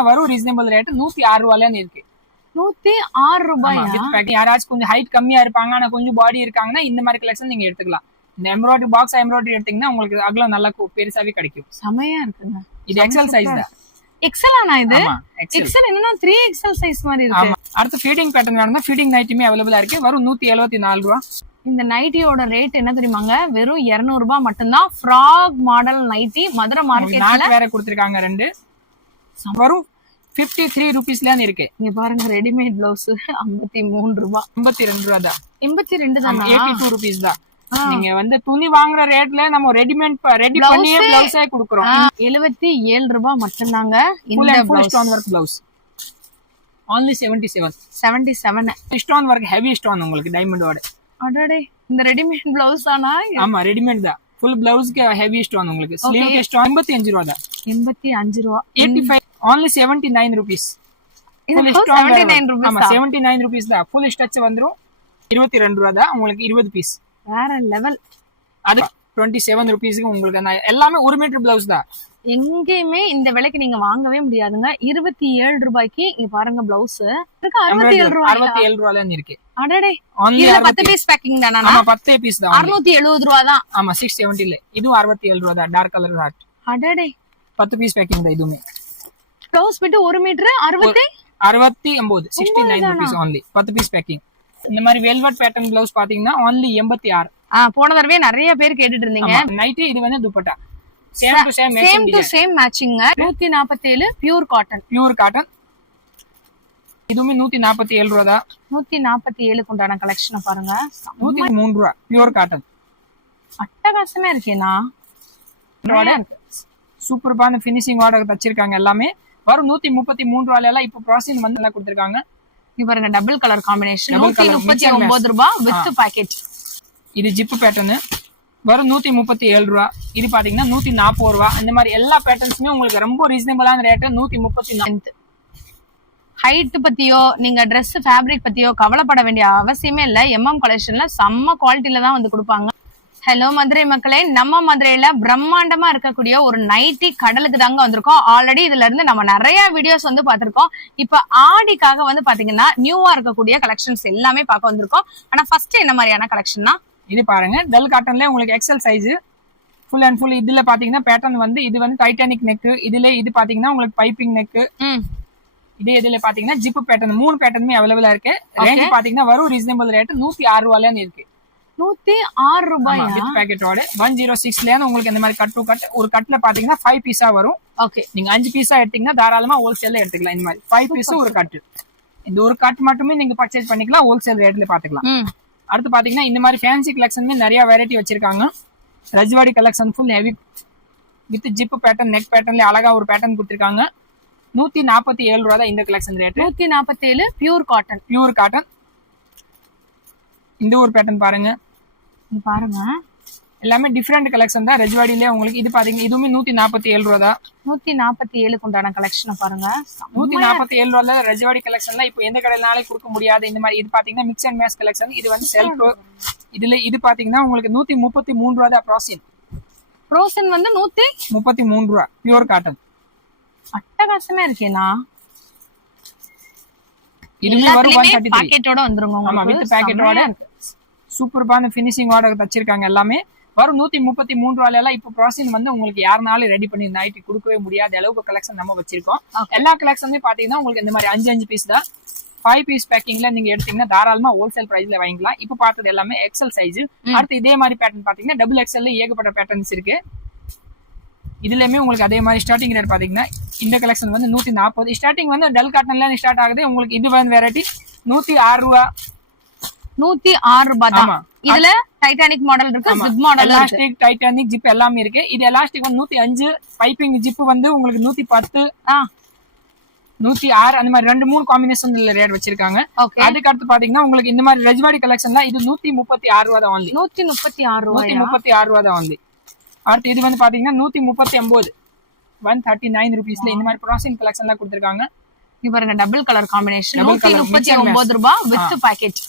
பாத்தீங்கன்னா வரும் reasonable rate 106 ரூபாயில இருக்கு. 106 ரூபாயா? யாராச்சும் கொஞ்சம் ஹைட் கம்மியா இருப்பாங்க ஆனா கொஞ்சம் பாடி இருக்காங்கன்னா இந்த மாதிரி கலெக்ஷன் நீங்க எடுத்துக்கலாம். இந்த எம்ப்ராய்டரி பாக்ஸ் எம்ப்ராய்டரி எடுத்தீங்கன்னா உங்களுக்கு அகலம் நல்லா பெருசாவே கிடைக்கும். செமையா இருக்குங்க. இது எக்ஸல் சைஸ் தான். எக்ஸல் ஆனா இது? எக்ஸல் என்னன்னா 3XL சைஸ் மாதிரி இருக்கு. அடுத்து ஃபீடிங் பேட்டர்ன் வேணும்னா ஃபீடிங் நைட்டியுமே அவைலபிளா இருக்கு. வரும் 174 ரூபாய். இந்த நைட்டியோட ரேட் என்ன தெரியுமாங்க? வெறும் 200 ரூபாய் மட்டும்தான். ஃப்ராக் மாடல் நைட்டி மதுரை மார்க்கெட்ல வேற கொடுத்திருக்காங்க ரெண்டு. வரும் 53 ரூபீஸ்ல இருக்கு. நீங்க பாருங்க ரெடிமேட் பிளவுஸ் 53 ரூபாய். 82 ரூபாய் தான். 82 தான். 82 ரூபீஸ் தான். நீங்க வந்து துணி வாங்குற ரேட்ல நம்ம ரெடி பண்ணி பிளவுஸே கொடுக்கிறோம். 77 ரூபாய் மட்டும்தாங்க இந்த full stone work blouse. only 77. 77 stone work heavy stone உங்களுக்கு டைமண்டோட. அடடே இந்த ரெடிமேட் பிளவுஸ் ஆனா? ஆமா ரெடிமேட் தான். ஃபுல் பிளவுஸ்க்கு ஹெவி ஸ்டோன் உங்களுக்கு. ஸ்லீவ்க்கு ஸ்டோன் 85 ரூபாய் தான். 85 ரூபாய். 85 only 79 rupees. இது 79 ரூபாய். ஆமா 79 rupees தான். ஃபுல் ஸ்ட்ரெச் வந்துரும். 22 ரூபாய் தான் உங்களுக்கு 20 பீஸ். வேற லெவல். அது 27 ரூபீஸ்க்கு உங்களுக்கு எல்லாமே 1 மீட்டர் பிளவுஸ் தான். எங்கேயுமே இந்த விலைக்கு நீங்க வாங்கவே முடியாதுங்க. 27 ரூபாய்க்கு இங்க பாருங்க பிளவுஸ் இருக்கு. 67 ரூபாய். 67 ரூபாயில இருக்கு. அடடே இது 10 பீஸ் பேக்கிங் தானா? ஆமா 10 பீஸ் தான். 670 ரூபாய் தான். ஆமா 670 ல. இதுவும் 67 ரூபாய் தான். Dark colour heart. அடடே 10 பீஸ் பேக்கிங் தான் இதுமே. Blouse bit 1 metre 69 69 rupees only. 10 piece packing. இந்த மாதிரி வெல்வெட் பேட்டர்ன் பிளவுஸ் பாத்தீங்கன்னா only 86. போன தடவை நிறைய பேர் கேட்டுட்டு இருந்தீங்க. நைட்டி இது வந்து dupatta. Same to same matching. 147 pure cotton. Pure cotton. இதுமே 147 ரூபாய் தான். 147 குண்டான கலெக்ஷன் பாருங்க. 103 ரூபாய் பியூர் காட்டன். அட்டகாசமா இருக்கேனா? சூப்பர்பான ஃபினிஷிங் ஓட தச்சிருக்காங்க எல்லாமே. வரும் 133 ரூபாயில எல்லாம் இப்போ ப்ராசஸிங் வந்து எல்லாம் கொடுத்திருக்காங்க. இது பாருங்க டபுள் கலர் காம்பினேஷன். 139 ரூபாய் வித் பாக்கெட். இது ஜிப் பேட்டர்ன். வரும் 137 ரூபாய். இது பாத்தீங்கன்னா 140 ரூபாய். இந்த மாதிரி எல்லா பேட்டர்ன்ஸுமே உங்களுக்கு ரொம்ப ரீசனபிளான ரேட். 134. ஹைட் பத்தியோ நீங்க Dress ஃபேப்ரிக் பத்தியோ கவலைப்பட வேண்டிய அவசியமே இல்ல. MM கலெக்ஷன்ல செம்ம குவாலிட்டில தான் வந்து கொடுப்பாங்க. ஹலோ மதுரை மக்களே, நம்ம மதுரையில பிரம்மாண்டமா இருக்கக்கூடிய ஒரு நைட்டி கடலுக்கு தாங்க வந்திருக்கோம். ஆல்ரெடி இதுல இருந்து நம்ம நிறைய வீடியோஸ் வந்து பாத்திருக்கோம். இப்ப ஆடிக்காக வந்து பாத்தீங்கன்னா நியூவா இருக்கக்கூடிய கலெக்ஷன்ஸ் எல்லாமே பார்க்க வந்திருக்கோம். ஆனா ஃபர்ஸ்ட் என்ன மாதிரியான கலெக்ஷன்னா இது பாருங்க. டல் காட்டன்ல உங்களுக்கு XL size full and full. இதுல பாத்தீங்கன்னா பேட்டர்ன் வந்து இது வந்து டைட்டானிக் நெக். இதுல இது பாத்தீங்கன்னா உங்களுக்கு பைப்பிங் நெக். இதே இதுல பாத்தீங்கன்னா ஜிப் பேட்டர்ன். 3 பேட்டர்னுமே அவைலபிளா இருக்கு. ரேஞ்ச் பாத்தீங்கன்னா வரும் ரீசனபிள் ரேட் 106 ரூபாயில இருக்கு. 106 ரூபாய் வித் பேக்கெட்டோட. 106ல உங்களுக்கு இந்த மாதிரி கட் டு கட். ஒரு கட்ல பாத்தீங்கன்னா 5 பீஸா வரும். ஓகே நீங்க 5 பீஸா எடுத்தீங்கன்னா தாராளமா ஹோல்சேல்ல எடுத்துக்கலாம். இந்த மாதிரி 5 பீஸ் ஒரு கட். இந்த ஒரு கட் மட்டுமே நீங்க பர்ச்சேஸ் பண்ணிக்கலாம். ஹோல்சேல் ரேட்ல பாத்துக்கலாம். அடுத்து பாத்தீங்கன்னா இந்த மாதிரி ஃபேன்சி கலெக்ஷன்ல நிறைய வெரைட்டி வச்சிருக்காங்க. Rajwadi collection full heavy with zip pattern neck பேட்டர்ன்ல அழகா ஒரு பேட்டர்ன் கொடுத்திருக்காங்க. 147 ரூபாய் தான் இந்த collection rate. 147 pure cotton. Pure cotton. இந்த ஒரு பேட்டர்ன் பாருங்க. பாருங்க எல்லாமே டிஃபரெண்ட் கலெக்ஷன் தான். ரஜ்வாடியில உங்களுக்கு இது பாத்தீங்கன்னா இதுவுமே 147 ரூபாய் தான். 147 குண்டான கலெக்ஷன் பாருங்க. 147 ரூபாய்ல ரஜ்வாடி கலெக்ஷன்ல இப்போ எந்த கடையினாலே கொடுக்க முடியாது. இந்த மாதிரி இது பாத்தீங்கன்னா மிக்ஸ் அண்ட் மேட்ச் கலெக்ஷன். இது வந்து செல்ஃப். இதுல இது பாத்தீங்கன்னா உங்களுக்கு 133 ரூபாய் தான். ப்ரோசன் வந்து 133 ரூபாய் பியூர் காட்டன். அட்டகாசமா இருக்கேனா? இதுல வரும் 133 பாக்கெட்டோட வந்துருங்க. ஆமா வித் பாக்கெட்டோட சூப்பர்பான ஃபினிஷிங் ஓட தச்சிருக்காங்க எல்லாமே. வரும் 133 ரூபாயில எல்லாம் இப்போ ப்ராசஸிங் வந்து உங்களுக்கு யாருனாலும் ரெடி பண்ணி நைட்டி கொடுக்கவே முடியாத அளவுக்கு கலெக்ஷன் நம்ம வச்சிருக்கோம். எல்லா கலெக்ஷனுமே பாத்தீங்கன்னா உங்களுக்கு இந்த மாதிரி 5 பீஸ் தான். 5 பீஸ் பேக்கிங்ல நீங்க எடுத்தீங்கன்னா தாராளமா ஹோல்சேல் பிரைஸ்ல வாங்கிக்கலாம். இப்ப பார்த்தது எல்லாமே எக்ஸல் சைஸ். அடுத்து இதே மாதிரி பேட்டர்ன் பாத்தீங்கன்னா டபுள் எக்ஸ்எல்ல ஏகப்பட்ட பேட்டர்ன்ஸ் இருக்கு. இதுலயுமே உங்களுக்கு அதே மாதிரி ஸ்டார்டிங் ரேட் பாத்தீங்கன்னா இந்த கலெக்ஷன் வந்து 140. ஸ்டார்டிங் வந்து டல் காட்டன்ல ஸ்டார்ட் ஆகுது. உங்களுக்கு இது வந்து வெரைட்டி 106 ரூபாய். 106 ரூபாய் தான். இதுல டைட்டானிக் மாடல் இருக்கு, zip model, elastic, Titanic, zip எல்லாமே இருக்கு. இது எலாஸ்டிக் வந்து 105, பைப்பிங் ஜிப் வந்து உங்களுக்கு 110, 106 அந்த மாதிரி 2-3 காம்பினேஷன்ல ரேட் வச்சிருக்காங்க. அதுக்கு அடுத்து பாத்தீங்கன்னா உங்களுக்கு இந்த மாதிரி ரஜ்வாடி கலெக்ஷன்ல இது 136 ரூபாய் தான் ஒன்லி. 136 ரூபாய். 136 ரூபாய் தான் ஒன்லி. அடுத்து இது வந்து பாத்தீங்கன்னா 139 139 ரூபீஸ்ல இந்த மாதிரி ப்ராசஸிங் கலெக்ஷன்ல கொடுத்திருக்காங்க. இது பாருங்க டபுள் கலர் காம்பினேஷன் 139 ரூபாய் வித் பாக்கெட்.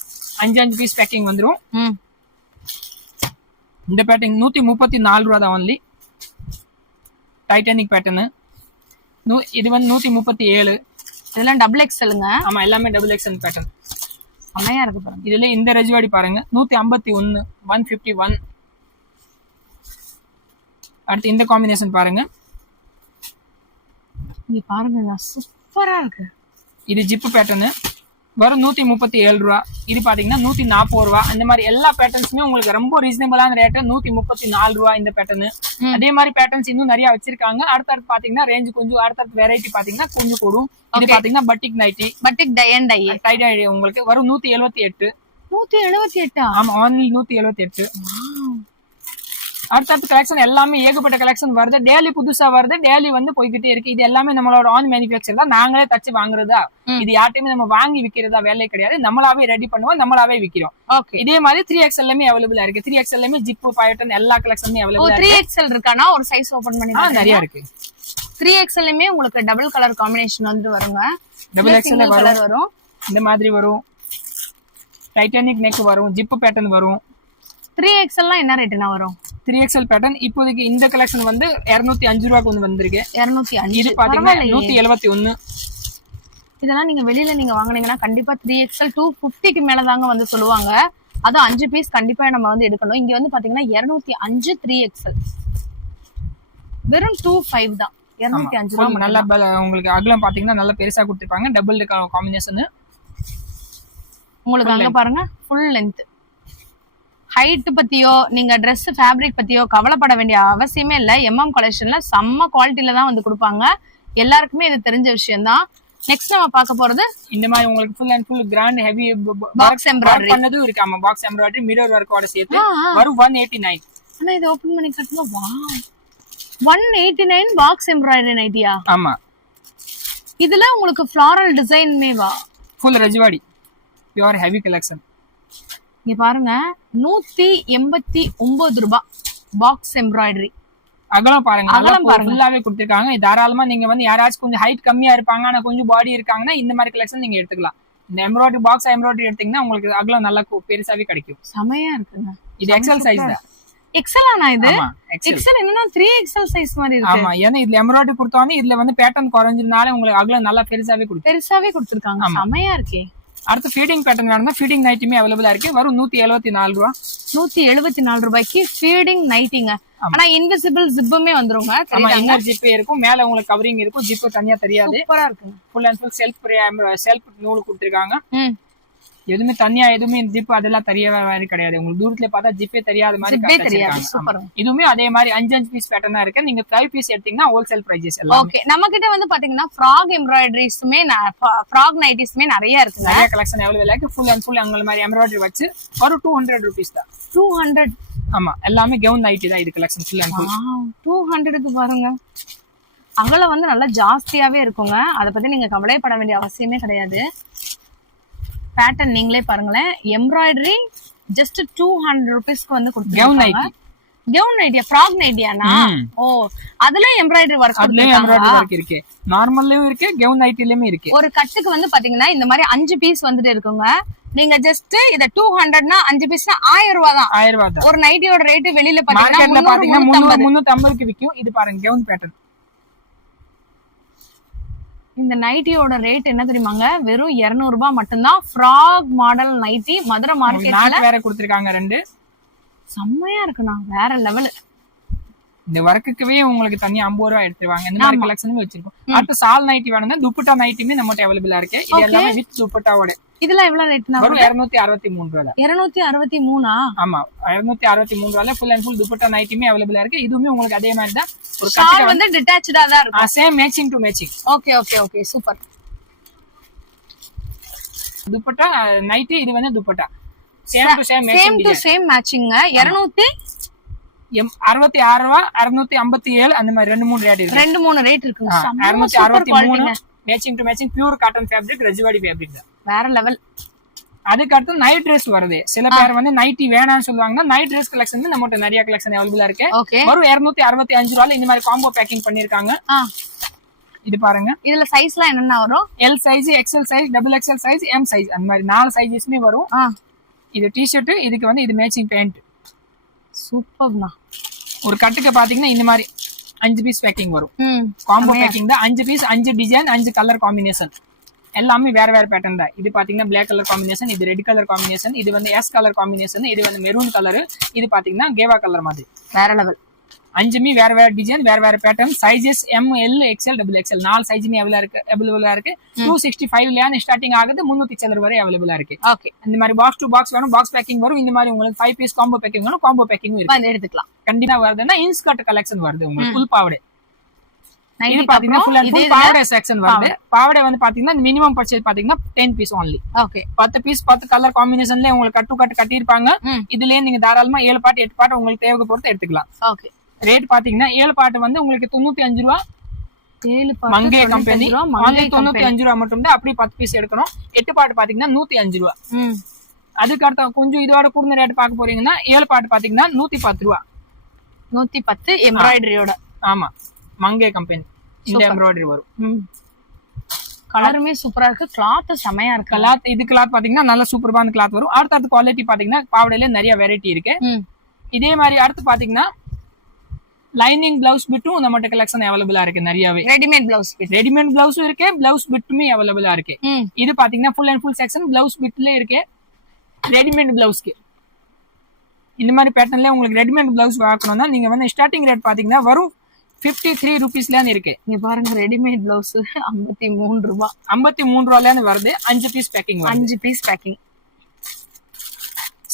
5 பீஸ் பேக்கிங் வந்துரும். இந்த பேட்டர்ன் 134 ரூபாய் தான் ஒன்லி. Titanic pattern. இது வந்து 137. இதெல்லாம் டபுள் எக்ஸ்எல்ங்க. ஆமா எல்லாமே டபுள் எக்ஸ்எல் பேட்டர்ன். செமையா இருக்கு பாருங்க. இதுல இந்த ரஜ்வாடி பாருங்க 151 151. அடுத்து இந்த காம்பினேஷன் பாருங்க. இங்க பாருங்க சூப்பரா இருக்கு. இது ஜிப்பு பேட்டர்னு வரும் 137 ரூபா. இது பாத்தீங்கன்னா 140 ரூபா. அந்த மாதிரி எல்லா பேட்டர்ன்ஸுமே உங்களுக்கு ரொம்ப ரீசனபிளான ரேட் 134 ரூபா இந்த பேட்டர்னு. அதே மாதிரி பேட்டர்ன்ஸ் இன்னும் நிறைய வச்சிருக்காங்க. அடுத்தடுத்து பாத்தீங்கன்னா ரேஞ்ச் கொஞ்சம் அடுத்தடுத்து வெரைட்டி பாத்தீங்கன்னா கொஞ்சம் கூடும். இது பாத்தீங்கன்னா batik nightie, batik tie and dye டைட் ஐடி உங்களுக்கு வரும் 178. 178? ஆமா ஒன்லி 178. அடுத்தடுத்த கலெக்ஷன் எல்லாமே ஏகப்பட்ட கலெக்ஷன் வருது. டெய்லி புதுசா வருது. டெய்லி வந்து போய்கிட்டே இருக்கு. இது எல்லாமே நம்மளோட ஆன் மேனுஃபேக்சர் தான். நாங்களே தச்சு வாங்குறதா, இது யார்ட்டையுமே நம்ம வாங்கி விக்கிறதா வேலை கிடையாது. நம்மளாவே ரெடி பண்ணுவோம், நம்மளாவே விக்கிறோம். இதே மாதிரி 3XL அவைலபிளா இருக்கு. 3XL ஜிப்பு பேட்டர்ன் எல்லா கலெக்ஷனுமே அவைலபிளா இருக்கு. 3XL இருக்கானா ஒரு சைஸ் ஓபன் பண்ணி நிறைய இருக்கு. 3XL உங்களுக்கு டபுள் கலர் காம்பினேஷன் வந்து வருங்க. டபுள் எக்ஸ்எல் வரும். இந்த மாதிரி வரும். டைட்டானிக் நெக் வரும். ஜிப்பு பேட்டர்ன் வரும். 3XL என்ன ரேட்னா வரும்? 3XL பேட்டர்ன் இப்போதைக்கு இந்த கலெக்ஷன் வந்து 205 ரூபாய்க்கு வந்து வந்திருக்கு. 205. இது பாத்தீங்கன்னா 171. இதெல்லாம் நீங்க வெளியில நீங்க வாங்குனீங்கன்னா கண்டிப்பா 3XL 250க்கு மேல தாங்க வந்து சொல்லுவாங்க. அது 5 பீஸ் கண்டிப்பா நம்ம வந்து எடுக்கணும். இங்க வந்து பாத்தீங்கன்னா 205 3XL வெறும் 25 தான். 205 ரூபாய். நல்ல உங்களுக்கு அகலம் பாத்தீங்கன்னா நல்ல பெருசா கொடுத்திருப்பாங்க. Double combination. உங்களுக்கு அங்க பாருங்க ஃபுல் லென்த். ஹைட் பத்தியோ நீங்க Dress ஃபேப்ரிக் பத்தியோ கவலைப்பட வேண்டிய அவசியமே இல்ல. MM கலெக்ஷன்ல செம்ம குவாலிட்டில தான் வந்து கொடுப்பாங்க. எல்லாருக்குமே இது தெரிஞ்ச விஷயம் தான். நெக்ஸ்ட் நம்ம பார்க்க போறது இந்த மாதிரி உங்களுக்கு full and full grand heavy box embroidery பண்ணதும் இருக்கு. ஆமா பாக்ஸ் எம்ப்ராய்டரி மிரர் வர்க்கோட சேர்த்து வரும் 189. அண்ணா இத ஓபன் பண்ணி காட்டுங்க. வாவ் 189 பாக்ஸ் எம்ப்ராய்டரி நைட்டியா? ஆமா. இதுல உங்களுக்கு ஃப்ளாரல் டிசைன்மே வா full Rajwadi pure heavy collection. இங்க பாருங்க 189 ரூபாய் பாக்ஸ் எம்ப்ராய்டரி. அகலம் பாருங்க. அகலம் ஃபுல்லாவே கொடுத்திருக்காங்க. தாராளமா நீங்க வந்து யாராச்சும் கொஞ்சம் ஹைட் கம்மியா இருப்பாங்க ஆனா கொஞ்சம் பாடி இருக்காங்கன்னா இந்த மாதிரி கலெக்ஷன் நீங்க எடுத்துக்கலாம். இந்த எம்ப்ராய்டரி பாக்ஸ் எம்ப்ராய்டரி எடுத்தீங்கன்னா உங்களுக்கு அகலம் நல்லா பெருசாவே கிடைக்கும். செமையா இருக்குங்க. இது எக்ஸல் சைஸ் தான். எக்ஸல் ஆனா இது? எக்ஸல் என்னன்னா 3XL சைஸ் மாதிரி இருக்கு. ஆமா ஏன்னா இதுல எம்ப்ராய்டரி கொடுத்தானே இதுல வந்து பேட்டர்ன் குறைஞ்சிருந்தாலே உங்களுக்கு அகலம் நல்லா பெருசாவே கொடுத்திருக்காங்க. செமையா இருக்கே. அடுத்து ஃபீடிங் பேட்டர்ன் வேணும்னா ஃபீடிங் நைட்டியுமே அவைலபிளா இருக்கு. வரும் 174 ரூபா. 174 ரூபாய்க்கு ஃபீடிங் நைட்டிங்க. ஆனா இன்விசிபிள் ஜிப்புமே வந்துருங்க. ஆமா இன்னர் ஜிப் இருக்கும். மேல உங்களுக்கு கவரிங் இருக்கும். ஜிப் தனியா தெரியாது. சூப்பரா இருக்கு. ஃபுல் அண்ட் ஃபுல் செல்ஃப் நூல் கொடுத்திருக்காங்க. எதுவுமே தனியா எதுவுமே ஜிப் அதெல்லாம் தெரிய மாதிரி கிடையாது. உங்களுக்கு தூரத்துல பார்த்தா ஜிப்பே தெரியாத மாதிரி. இதுவுமே அதே மாதிரி 5 பீஸ் பேட்டர்னா இருக்கு. நீங்க 5 பீஸ் எடுத்தீங்கன்னா ஹோல்சேல் பிரைஸ் எல்லாம். ஓகே நம்ம கிட்ட வந்து பாத்தீங்கன்னா ஃப்ராக் எம்ப்ராய்டரிஸ்மே ஃப்ராக் நைட்டிஸ்மே நிறைய இருக்கு. நிறைய கலெக்ஷன் அவைலபிளா இருக்கு. ஃபுல் அண்ட் ஃபுல் அங்க மாதிரி எம்ப்ராய்டரி வச்சு ஒரு 200 ரூபீஸ் தான். 200? ஆமா எல்லாமே கவுன் நைட்டி தான் இது கலெக்ஷன் ஃபுல் அண்ட் ஃபுல். 200க்கு பாருங்க. அகலம் வந்து நல்லா ஜாஸ்தியாவே இருக்குங்க. அத பத்தி நீங்க கவலைப்பட வேண்டிய அவசியமே கிடையாது. பேட்டர்ன் நீங்களே பாருங்களேன். எம்ப்ராய்டரி ஜஸ்ட் 200 ரூபீஸ்க்கு வந்து கொடுத்துருக்காங்க. கவுன் நைட்டியா? ஃப்ராக் நைட்டியானா? ஓ அதுல எம்ப்ராய்டரி வர்க். அதுலயும் எம்ப்ராய்டரி வர்க் இருக்கு. நார்மல்லயும் இருக்கு, கவுன் நைட்டிலயுமே இருக்கு. ஒரு கட்டுக்கு வந்து பாத்தீங்கன்னா இந்த மாதிரி 5 பீஸ் வந்துட்டு இருக்குங்க. நீங்க ஜஸ்ட் இத 200னா 5 பீஸ்னா 1000 ரூபாய் தான். 1000 ரூபாய் தான். ஒரு நைட்டியோட ரேட் வெளியில பாத்தீங்கன்னா 350க்கு விக்கும். இது பாருங்க கவுன் பேட்டர்ன். இந்த நைட்டியோட ரேட் என்ன தெரியுமாங்க? வெறும் 200 ரூபாய் மட்டும்தான். ஃப்ராக் மாடல் நைட்டி மதுரை மார்க்கெட்ல வேற கொடுத்திருக்காங்க 2. செம்மையா இருக்குண்ணா. வேற லெவல். இந்த வர்க்குவே உங்களுக்கு தனியா 50 ரூபாய் எடுத்துருவாங்க. இந்த மாதிரி கலெக்ஷனுமே வச்சிருக்கோம். அடுத்து சால் நைட்டி வேணும்னா துப்பட்டா நைட்டியுமே நம்மகிட்ட அவைலபிளா இருக்கு. இது எல்லாமே வித் துப்பட்டாவோட. இதெல்லாம் எவ்வளவு ரேட்னா வரும்? 263 ரூபாய். 263? ஆமா 263 ரூபாய்ல ஃபுல் அண்ட் ஃபுல் துப்பட்டா நைட்டியுமே அவைலபிளா இருக்கு. இதுவுமே உங்களுக்கு அதே மாதிரி தான். ஒரு ஷால் வந்து டிட்டாச்டா தான் இருக்கும். Same matching to matching. Okay okay okay super. Dupatta nightie, இது வந்து dupatta same to same matching. 266 ரூபாய், 257 அந்த மாதிரி 2-3 ரேட் இருக்கு. 2-3 ரேட் இருக்கு. 263 matching to matching pure cotton fabric Rajwadi fabric தான். வேற லெவல். அதுக்கு அடுத்து நைட் ட்ரெஸ் வருது. சில பேர் வந்து நைட்டி வேணாம்னு சொல்லுவாங்க. நைட் ட்ரெஸ் கலெக்ஷன் நம்மகிட்ட நிறைய கலெக்ஷன் அவைலபிளா இருக்கு. வரும் 265 ரூபாய்ல இந்த மாதிரி காம்போ பேக்கிங் பண்ணிருக்காங்க. இது பாருங்க. இதுல சைஸ்லாம் என்னென்ன வரும்? L size, XL size, XXL size, M size அந்த மாதிரி 4 சைஸஸ்மே வரும். இது டி-ஷர்ட், இதுக்கு வந்து இது மேட்சிங் பேண்ட். சூப்பர்ண்ணா. ஒரு கட்டுக்கு பாத்தீங்கன்னா இந்த மாதிரி 5 பீஸ் பேக்கிங் வரும். காம்போ பேக்கிங் தான். 5 பீஸ், 5 டிசைன், 5 கலர் காம்பினேஷன், எல்லாமே வேற வேற பேட்டர்ன் தான். இது பாத்தீங்கன்னா பிளாக் கலர் காம்பினேஷன், இது ரெட் கலர் காம்பினேஷன், இது வந்து எஸ் கலர் காம்பினேஷன், இது வந்து மெரூன் கலர், இது பாத்தீங்கன்னா கேவா கலர் மாதிரி வேற லெவல். 5 வேற வேற டிசைன், வேற வேற pattern, sizes M, L, XL, XXL 4 சைஸுமே அவைலபிளா இருக்கு. 265 ஸ்டார்டிங் ஆகுது, 300 சில்லர் வரை அவைலபிளா இருக்கு. ஓகே, இந்த மாதிரி பாக்ஸ் டு பாக்ஸ் வேணும், பாக்ஸ் பேக்கிங் வரும். இந்த மாதிரி உங்களுக்கு 5 பீஸ் காம்போ பேக்கிங் வேணும், காம்போ பேக்கிங் இருக்கு, எடுத்துக்கலாம். கண்டிப்பா வருதுன்னா இன்ஸ்கர்ட் கலெக்ஷன் வருது உங்களுக்கு. ஃபுல் பாவடை இது நைட்டி பாத்தீங்கன்னா ஃபுல் அண்ட் ஃபுல் பாவடை செக்ஷன் வருது. பாவடை வந்து பாத்தீங்கன்னா மினிமம் பர்ச்சேஸ் பாத்தீங்கன்னா 10 piece only. Okay, 10 piece 10 colour காம்பினேஷன்ல உங்களுக்கு கட்டு கட்டியிருப்பாங்க. இதுலயே நீங்க தாராளமா 7 பாட்டு 8 பாட்டு உங்களுக்கு தேவைக்கு பொறுத்து எடுத்துக்கலாம். ஓகே, ரேட் பாத்தீங்கன்னா 7 பாட்டு வந்து உங்களுக்கு 95 ரூபா. 7 பாட்டு மங்கே கம்பெனி ஆன்லைன் 95 ரூபா மட்டும் தான். அப்படி 10 பீஸ் எடுக்கணும். 8 பாட்டு பாத்தீங்கன்னா 105 ரூபா. அதுக்கு அடுத்த கொஞ்சம் இதோட கூடுதல் ரேட் பார்க்க போறீங்கன்னா 7 பாட்டு பாத்தீங்கன்னா 110 ரூபா. 110 எம்ப்ராய்டரியோட. ஆமா, மங்கே கம்பெனி இந்த எம்ப்ராய்டரி வரும். கலருமே சூப்பரா இருக்கு, கிளாத் செமையா இருக்கு. கிளாத் இது கிளாத் பாத்தீங்கன்னா நல்ல சூப்பரான கிளாத் வரும். அடுத்த குவாலிட்டி பாத்தீங்கன்னா பாவடையில நிறைய வெரைட்டி இருக்கு. இதே மாதிரி அடுத்து பாத்தீங்கன்னா லைனிங் பிளவுஸ் பிட்டும் நம்மகிட்ட கலெக்ஷன் அவைலபிளா இருக்கு நிறையவே. ரெடிமேட் பிளவுஸ் பிட், ரெடிமேட் பிளவுஸும் இருக்கு, பிளவுஸ் பிட்டுமே அவைலபிளா இருக்கு. இது பாத்தீங்கன்னா full and full section blouse பிட்ல இருக்கு. ரெடிமேட் பிளவுஸ்க்கு இந்த மாதிரி பேட்டர்ன்ல உங்களுக்கு ரெடிமேட் பிளவுஸ் வாங்கணும்னா நீங்க வந்து ஸ்டார்டிங் ரேட் பாத்தீங்கன்னா வரும் 53 ருபீஸ்ல இருக்கு. நீங்க பாருங்க, ரெடிமேட் பிளவுஸ் 53 ரூபாய். 53 ரூபாயில வருது. 5 piece packing, 5 piece packing.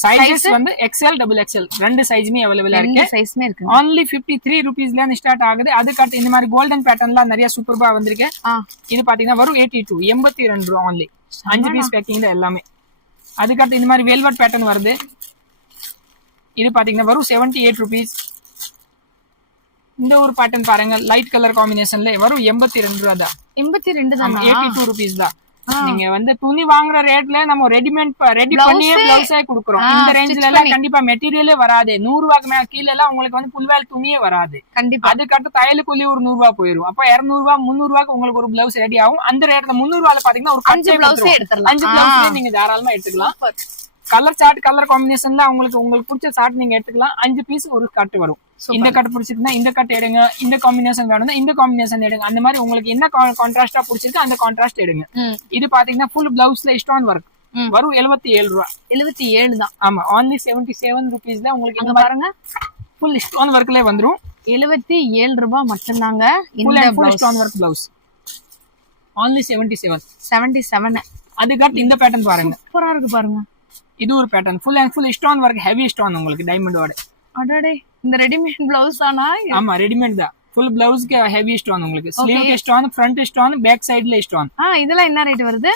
Sizes வந்து XL, XXL ரெண்டு சைஸுமே அவைலபிளா இருக்கு. சைஸ்மே இருக்கு. only 53 ருபீஸ்ல ஸ்டார்ட் ஆகுது. அதுக்கு அடுத்து இந்த மாதிரி கோல்டன் பேட்டர்ன்லாம் நிறைய சூப்பர்பா வந்திருக்கு. இது பாத்தீங்கன்னா வரும் 82, 82 ரூபா only. 5 பீஸ் பேக்கிங் தான் எல்லாமே. அதுக்கு அடுத்து இந்த மாதிரி வெல்வெட் பேட்டர்ன் வருது. இது பாத்தீங்கன்னா வரும் 78 ருபீஸ். இந்த ஒரு பேட்டர்ன் பாருங்க, லைட் கலர் காம்பினேஷன்ல வரும் 82 ரூபா தான். 82 தான், 82 ருபீஸ் தான். நீங்க வந்து துணி வாங்குற ரேட்ல நம்ம ரெடி பண்ணியே பிளவுஸே குடுக்குறோம். இந்த ரேஞ்ச்ல எல்லாம் கண்டிப்பா மெட்டீரியலே வராது. 100 ரூபாய்க்கு மேல கீழே எல்லாம் உங்களுக்கு வந்து புல்வேல் துணியே வராது. கண்டிப்பா. அதுக்கு அடுத்து தையலுக்குள்ளே ஒரு 100 ரூபாய் போயிடும். அப்ப 200 ரூபாய் 300 ரூபாய்க்கு உங்களுக்கு ஒரு பிளவுஸ் ரெடி ஆகும். அந்த ரேட்ல 300 ரூபாயில பாத்தீங்கன்னா ஒரு 5 பிளவுஸ் எடுத்துடலாம். 5 பிளவுஸ் நீங்க தாராளமா எடுத்துக்கலாம். கலர் சார்ட், கலர் காம்பினேஷன்ல உங்களுக்கு பிடிச்ச சார்ட் நீங்க எடுத்துக்கலாம். 5 பீஸ் ஒரு கட் வரும். இந்த கட் பிடிச்சிருந்தா இந்த கட் எடுங்க, இந்த காம்பினேஷன் வேணும்னா இந்த காம்பினேஷன் எடுங்க. அந்த மாதிரி உங்களுக்கு என்ன கான்ட்ராஸ்டா பிடிச்சிருக்கு அந்த கான்ட்ராஸ்ட் எடுங்க. இது பாத்தீங்கன்னா ஃபுல் பிளவுஸ்ல ஸ்டோன் ஒர்க் வரும். 77 ரூபா. 77 தான். ஆமா, only 77 ருபீஸ் தான் உங்களுக்கு. இந்த பாருங்க ஃபுல் ஸ்டோன் ஒர்க்லயே வந்துரும். 77 ரூபாய் மட்டும்தாங்க இந்த full stone work blouse. only 77. அதுக்கு அடுத்து இந்த பேட்டர்ன் பாருங்க, சூப்பரா இருக்கு பாருங்க. இது ஒரு pattern full and full stone work, heavy stone உங்களுக்கு டைமண்டோட. அடடே, இந்த ரெடிமேட் பிளவுஸ் தானா? ஆமா, ரெடிமேட் தான். ஃபுல் பிளவுஸ்க்கு ஹெவி ஸ்டோன் உங்களுக்கு. ஸ்லீவ்க்கு ஸ்டோன், ஃப்ரண்ட் ஸ்டோன், பேக் சைடுல ஸ்டோன். இதெல்லாம் என்ன ரேட் வருது?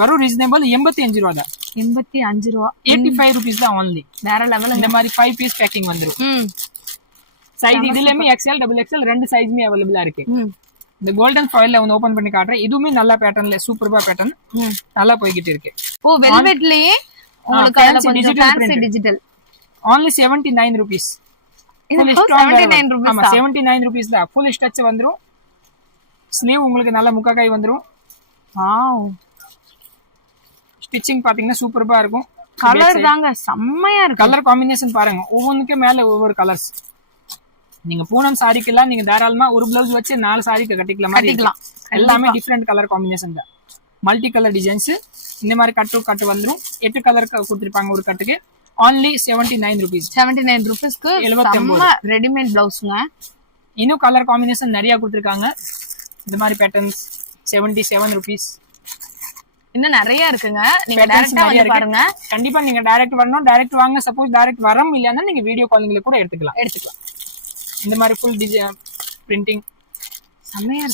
வரும் ரீசனபிள் 85 ரூபா தான். 85 ரூபா. 85 ருபீஸ் தான் only. வேற லெவல். இந்த மாதிரி 5 பீஸ் பேக்கிங் வந்துரும். சைஸ் இதுலயுமே XL, XXL ரெண்டு சைஸ்மே அவைலபிளா இருக்கு. இந்த கோல்டன் ஃபாயில்ல வந்து ஓபன் பண்ணி காட்டுறேன். இதுவுமே நல்ல பேட்டர்ன்ல சூப்பர்பா பேட்டர்ன் நல்லா போய்கிட்டு இருக்கு. ஓ, வெல்வெட்லயே உங்களுக்கு அதுல கொஞ்சம் ஃபேன்சி டிஜிட்டல். only 79 rupees. இது 79 rupees. ஆமா, 79 rupees தான். ஃபுல் ஸ்டிட்ச் வந்துரும். ஸ்லீவ் உங்களுக்கு நல்ல முக்கா கை வந்துரும். வாவ், ஸ்டிச்சிங் பாத்தீங்கன்னா சூப்பர்பா இருக்கும். கலர் தாங்க செம்மையா இருக்கு. கலர் காம்பினேஷன் பாருங்க, ஒவ்வொன்றுக்கு மேல ஒவ்வொரு கலர்ஸ். நீங்க பூனம் சாரிக்கெல்லாம் நீங்க தாராளமா ஒரு பிளவுஸ் வச்சு 4 சாரிக்கு கட்டிக்கலாம். எல்லாமே டிஃப்ரெண்ட் கலர் காம்பினேஷன் தான். Multi colour designs. இந்த மாதிரி கட்டு வந்துரும். 8 கலர் கொடுத்திருப்பாங்க ஒரு கட்டுக்கு. only 79 rupees. 79 rupeesக்கு 79 ரெடிமேட் பிளவுஸ்ங்க. இன்னும் கலர் காம்பினேஷன் நிறைய கொடுத்திருக்காங்க. இந்த மாதிரி பேட்டர்ன்ஸ் 77 rupees. இன்னும் நிறைய இருக்குங்க. நீங்க டைரக்டா வந்து பாருங்க. கண்டிப்பா நீங்க டைரக்ட் வரணும். டைரக்ட் வாங்க. சப்போஸ் டைரக்ட் வரம் இல்லன்னா நீங்க வீடியோ காலிங்ல கூட எடுத்துக்கலாம். இந்த மாதிரி ஃபுல் டிசைன் பிரிண்டிங்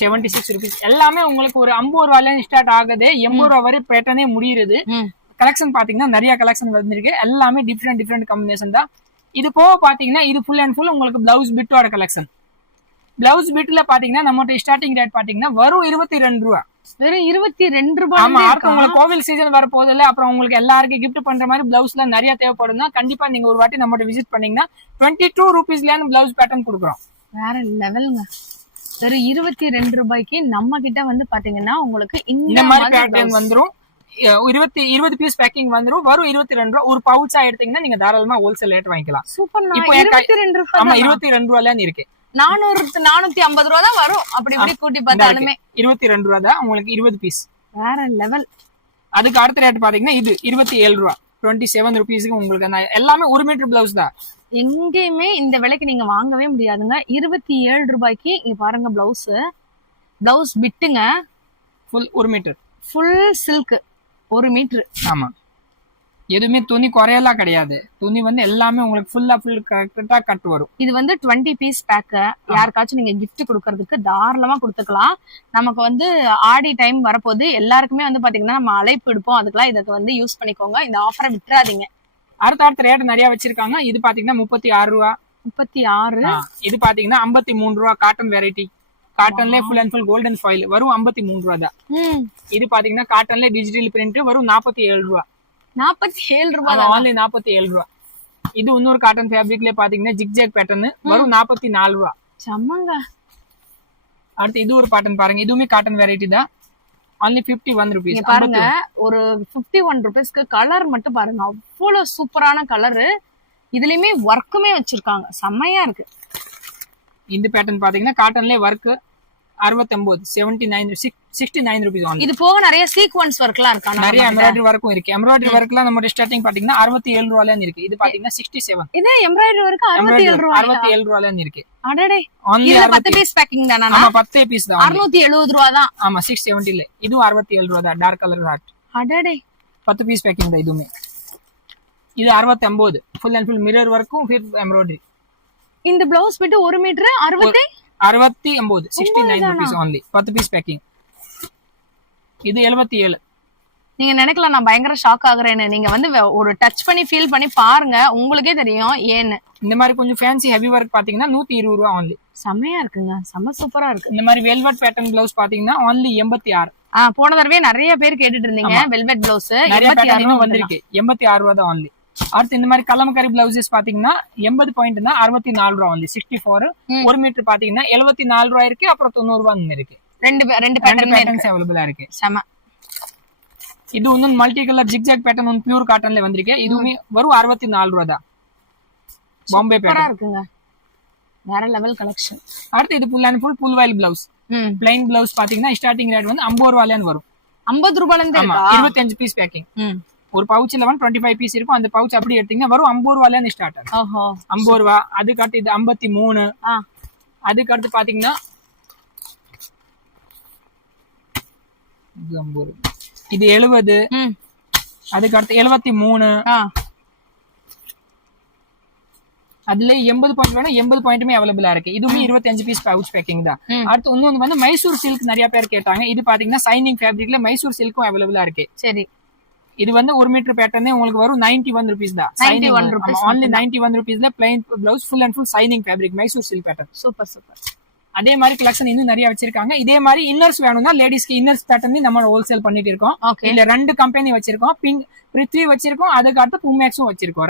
76 rupees. எல்லாமே உங்களுக்கு ஒரு 50 ரூபாயில ஸ்டார்ட் ஆகுது. 80 ரூபா வரை பேட்டர்னே முடியுது. கலெக்ஷன் பாத்தீங்கன்னா நிறைய கலெக்ஷன் வந்திருக்கு. எல்லாமே டிஃப்ரெண்ட் காம்பினேஷன் தான். இது போக பாத்தீங்கன்னா இது ஃபுல் அண்ட் ஃபுல் உங்களுக்கு பிளவுஸ் பிட்டோட கலெக்ஷன். பிளவுஸ் பிட்ல பாத்தீங்கன்னா நம்ம ஸ்டார்டிங் ரேட் பாத்தீங்கன்னா வரும் 22 ரூபா. வெறும் 22 ரூபாய். ஆமா, அடுத்து உங்களுக்கு கோவில் சீசன் வர போதில்ல. அப்புறம் உங்களுக்கு எல்லாருக்கும் கிஃப்ட் பண்ற மாதிரி பிளவுஸ்ல நிறைய தேவைப்படும்னா கண்டிப்பா நீங்க ஒரு வாட்டி நம்ம விசிட் பண்ணீங்கன்னா 22 ரூபீஸ்ல பிளவுஸ் பேட்டர்ன் கொடுக்குறோம். வேற லெவலுங்க. வெறும் 22 ரூபாய்க்கு நம்ம கிட்ட வந்து பாத்தீங்கன்னா உங்களுக்கு இந்த மாதிரி பேட்டர்ன் வந்துரும். 20 பீஸ் பேக்கிங் வந்துரும். வரும் 22 ரூபா. ஒரு பவுச்சா எடுத்தீங்கன்னா நீங்க தாராளமா ஹோல்சேல் ரேட் வாங்கிக்கலாம். சூப்பர். இப்போ 22 ரூபாயில இருக்கு. 450 ரூபா தான் வரும். அப்படி இப்படி கூட்டி பார்த்தாலுமே 22 ரூபா தான் உங்களுக்கு 20 பீஸ். வேற லெவல். அதுக்கு அடுத்த ரேட் பாத்தீங்கன்னா இது 27 ரூபா, 27 ருபீஸ்க்கு உங்களுக்கு எல்லாமே 1 மீட்டர் பிளவுஸ் தான். எங்கேயுமே இந்த விலைக்கு நீங்க வாங்கவே முடியாதுங்க. 27 ரூபாய்க்கு இங்க பாருங்க பிளவுஸ் பிட்டுங்க, full 1 metre, full silk 1 metre. ஆமா, எதுவுமே துணி குறையெல்லாம் கிடையாது. துணி வந்து எல்லாமே உங்களுக்கு ஃபுல் கரெக்டா கட் வரும். இது வந்து 20 பீஸ் பேக்கு. யாருக்காச்சும் நீங்க gift கொடுக்கறதுக்கு தாராளமா கொடுத்துக்கலாம். நமக்கு வந்து ஆடி டைம் வரப்போது, எல்லாருக்குமே வந்து பாத்தீங்கன்னா நம்ம அழைப்பு எடுப்போம். அதுக்கெல்லாம் இதை வந்து யூஸ் பண்ணிக்கோங்க. இந்த ஆஃபரை விட்டுறாதீங்க. அடுத்த ரேட் நிறைய வச்சிருக்காங்க. இது பாத்தீங்கன்னா 36 ரூபா. 36. இது பாத்தீங்கன்னா 53 ரூபா. காட்டன் வெரைட்டி, காட்டன்ல full and full golden foil வரும் 53 ரூபா தான். இது பாத்தீங்கன்னா காட்டன்ல டிஜிட்டல் பிரிண்ட் வரும் 47 ரூபா. 47 ரூபா ஆன்லைன் 47 ரூபா. இது இன்னொரு காட்டன் ஃபேப்ரிக்ல பாத்தீங்கன்னா ஜிக்ஜாக் பேட்டர்ன் வரும் 44 ரூபா. சம்மங்க. அடுத்து இது ஒரு பேட்டர்ன் பாருங்க, இதுவுமே காட்டன் வெரைட்டி தான். only 51 rupees. பாருங்க, ஒரு 51 ருபீஸ்க்கு கலர் மட்டும் பாருங்க, அவ்வளவு சூப்பரான கலரு. இதுலயுமே ஒர்க்குமே வச்சிருக்காங்க, செம்மையா இருக்கு. இந்த பேட்டர்ன் பாத்தீங்கன்னா காட்டன்ல ஒர்க் 69 rupees only. இது போக நிறைய சீக்வென்ஸ் ஒர்க்லாம் இருக்கா? நிறைய எம்ப்ராய்டரி ஒர்க்கும் இருக்கு. எம்ப்ராய்டரி ஒர்க்லாம் நம்ம ஸ்டார்டிங் பாத்தீங்கன்னா 67 ரூபாயில இருந்து இருக்கு. இது பாத்தீங்கன்னா 67. இது எம்ப்ராய்டரி ஒர்க் 67 ரூபாயில இருந்து இருக்கு. அடடே, only இது 10 பீஸ் பேக்கிங் தானா? ஆமா, 10 பீஸ் தான். 670 ரூபாய் தான். ஆமா, 670 ல. இது 67 ரூபாய் தான். Dark colour heart. அடடே, 10 பீஸ் பேக்கிங் தான் இதுமே. இது 69. ஃபுல் அண்ட் ஃபுல் மிரர் ஒர்க்கும் வித் எம்ப்ராய்டரி. இந்த blouse bit 1 metre 69 69 rupees only. 10 piece packing. இது 77. நீங்க நினைக்கலாம் நான் பயங்கர ஷாக் ஆகுறேன்னு. நீங்க வந்து ஒரு டச் பண்ணி ஃபீல் பண்ணி பாருங்க, உங்களுக்கே தெரியும் ஏன்னு. இந்த மாதிரி கொஞ்சம் ஃபேன்சி ஹெவி ஒர்க் பாத்தீங்கன்னா 120 ரூபாய் only. செம்மையா இருக்குங்க, செம்ம சூப்பரா இருக்கு. இந்த மாதிரி வெல்வெட் பேட்டர்ன் பிளவுஸ் பாத்தீங்கன்னா only 86. போன தடவை நிறைய பேர் கேட்டுட்டு இருந்தீங்க வெல்வெட் பிளவுஸ். நிறைய பேட்டர்ன் வந்திருக்கு. 86 ரூபாய் தான் only. அடுத்து இந்த மாதிரி கலமக்காரி பிளவுசஸ் பாத்தீங்கன்னா 80 பாயிண்ட் தான் 64 ரூபாய் only. 64. 1 மீட்டர் பாத்தீங்கன்னா 74 ரூபாய் இருக்கு, அப்புறம் 90 ரூபாய் இருக்கு. ரெண்டு பேட்டர்ன்ஸ் அவைலபிளா இருக்கு. செம. இது இன்னும் multi colour zigzag pattern one pure காட்டன்ல வந்திருக்கு. இதுவுமே வரும் 64 ரூபாய் தான். பாம்பே பேட்டர்ன் இருக்குங்க, வேற லெவல் கலெக்ஷன். அடுத்து இது full and full full voile blouse. Plain blouse பாத்தீங்கன்னா ஸ்டார்டிங் ரேட் வந்து 50 ரூபாயில இருந்து வரும். 50 ரூபாயில இருந்து இருக்கா? 25 பீஸ் பேக்கிங். ஒரு பவுச்ல 25 பீஸ் இருக்கும். அந்த பவுச் அப்படி எடுத்தீங்கன்னா வரும் 50 ரூபாயில இருந்து ஸ்டார்ட் ஆகும். ஓஹோ, 50 ரூபாய். அதுக்கு அடுத்து இது 53. அதுக்கு அடுத்து பாத்தீங்கன்னா இது 70. அதுக்கு அடுத்து 73. அதுல 80 பாயிண்ட் வேணும். 80 பாயிண்ட்டுமே அவைலபிளா இருக்கு. இதுவுமே 25 பீஸ் பவுச் பேக்கிங் தான். அடுத்து இன்னொன்னு வந்து மைசூர் சில்க் நிறைய பேர் கேட்டாங்க. இது பாத்தீங்கன்னா சைனிங் ஃபேப்ரிக்ல மைசூர் சில்க்கும் அவைலபிளா இருக்கு. சரி, இது வந்து 1 மீட்டர் பேட்டர்னே உங்களுக்கு வரும் 91 rupees தான். 91 rupees. only 91 rupeesல plain blouse full and full shining fabric Mysore silk pattern. Super super. அதே மாதிரி கலெக்ஷன் இன்னும் நிறைய வச்சிருக்காங்க. இதே மாதிரி இன்னர்ஸ் வேணும்னா லேடிஸ்க்கு இன்னர்ஸ் பேட்டர்ன் நம்ம ஹோல்சேல் பண்ணிட்டு இருக்கோம். இல்ல 2 கம்பெனி வச்சிருக்கோம். பிருத்வி வச்சிருக்கோம், அதுக்கு அடுத்து பூமேக்ஸும் வச்சிருக்கோம்.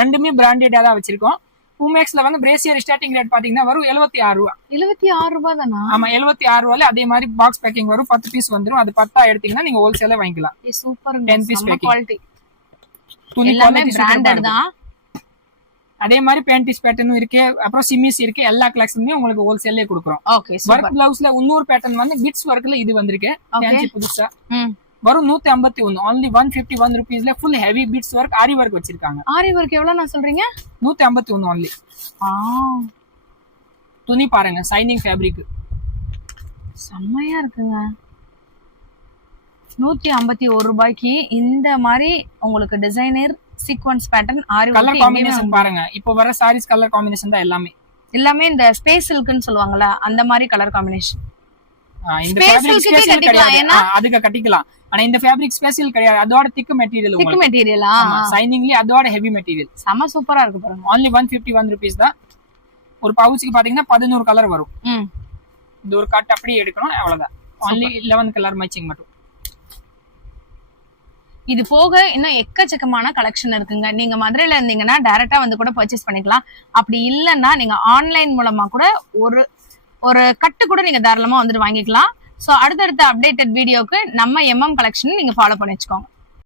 ரெண்டுமே பிராண்டடா தான் வச்சிருக்கோம். பூமேக்ஸ்ல வந்து பிரேசியர் ஸ்டார்டிங் ரேட் பாத்தீங்கன்னா வரும் 76 ரூபாய். 76 ரூபாய் தானா? ஆமா, 76 ரூபாயில அதே மாதிரி பாக்ஸ் பேக்கிங் வரும். 10 பீஸ் வந்துரும். அது 10 எடுத்தீங்கன்னா நீங்க ஹோல்சேல்ல வாங்கிக்கலாம். சூப்பர். 10 piece packing. குவாலிட்டி துணி எல்லாமே பிராண்டட் தான். அதே மாதிரி பேண்டிஸ் பேட்டர்னும் இருக்கு, அப்புறம் சிமிஸ் இருக்கு. எல்லா கலெக்ஷனுமே உங்களுக்கு ஹோல்சேல்லே கொடுக்குறோம். ஓகே, ஒர்க் பிளவுஸ்ல இன்னொரு பேட்டர்ன் வந்து பிட்ஸ் ஒர்க்ல இது வந்திருக்கு. புதுசா வரும் 151. only 151 rupeesல full heavy beads work ஆரி work வச்சிருக்காங்க. ஆரி work எவ்வளவு நான் சொல்றீங்க? 151 only. துணி பாருங்க, சைனிங் ஃபேப்ரிக் செம்மையா இருக்குங்க. 151 ரூபாய்க்கு இந்த மாதிரி உங்களுக்கு டிசைனர் சீக்வென்ஸ் பேட்டர்ன் ஆரி கலர் காம்பினேஷன் பாருங்க. இப்போ வர சாரீஸ் கலர் காம்பினேஷன் தான் எல்லாமே இந்த ஸ்பேஸ் சில்க்னு சொல்லுவாங்கல, அந்த மாதிரி கலர் காம்பினேஷன். இந்த ஃபேப்ரிக் ஸ்பெஷல் கிடையாது, அதுக்கு கட்டிக்கலாம். ஆனா இந்த ஃபேப்ரிக் ஸ்பெஷல் கிடையாது, அதோட திக் மெட்டீரியல். திக் மெட்டீரியலா? சைனிங்லி அதோட ஹெவி மெட்டீரியல். செம சூப்பரா இருக்கு பாருங்க. only 151 rupees தான். ஒரு பவுச்சுக்கு பாத்தீங்கன்னா 11 கலர் வரும். இந்த ஒரு கட் அப்படியே எடுக்கணும், அவ்வளவுதான். only 11 கலர் மேட்சிங் மட்டும். இது போக இன்னும் எக்கச்சக்கமான கலெக்ஷன் இருக்குங்க. நீங்க மதுரையில இருந்தீங்கன்னா டைரக்டா வந்து கூட பர்ச்சேஸ் பண்ணிக்கலாம். அப்படி இல்லைன்னா நீங்க ஆன்லைன் மூலமா கூட ஒரு கட்டு கூட நீங்க தாராளமா வந்துட்டு வாங்கிக்கலாம். சோ அடுத்தடுத்த அப்டேட்டட் வீடியோக்கு நம்ம MM கலெக்ஷன் நீங்க ஃபாலோ பண்ணி வச்சுக்கோங்க.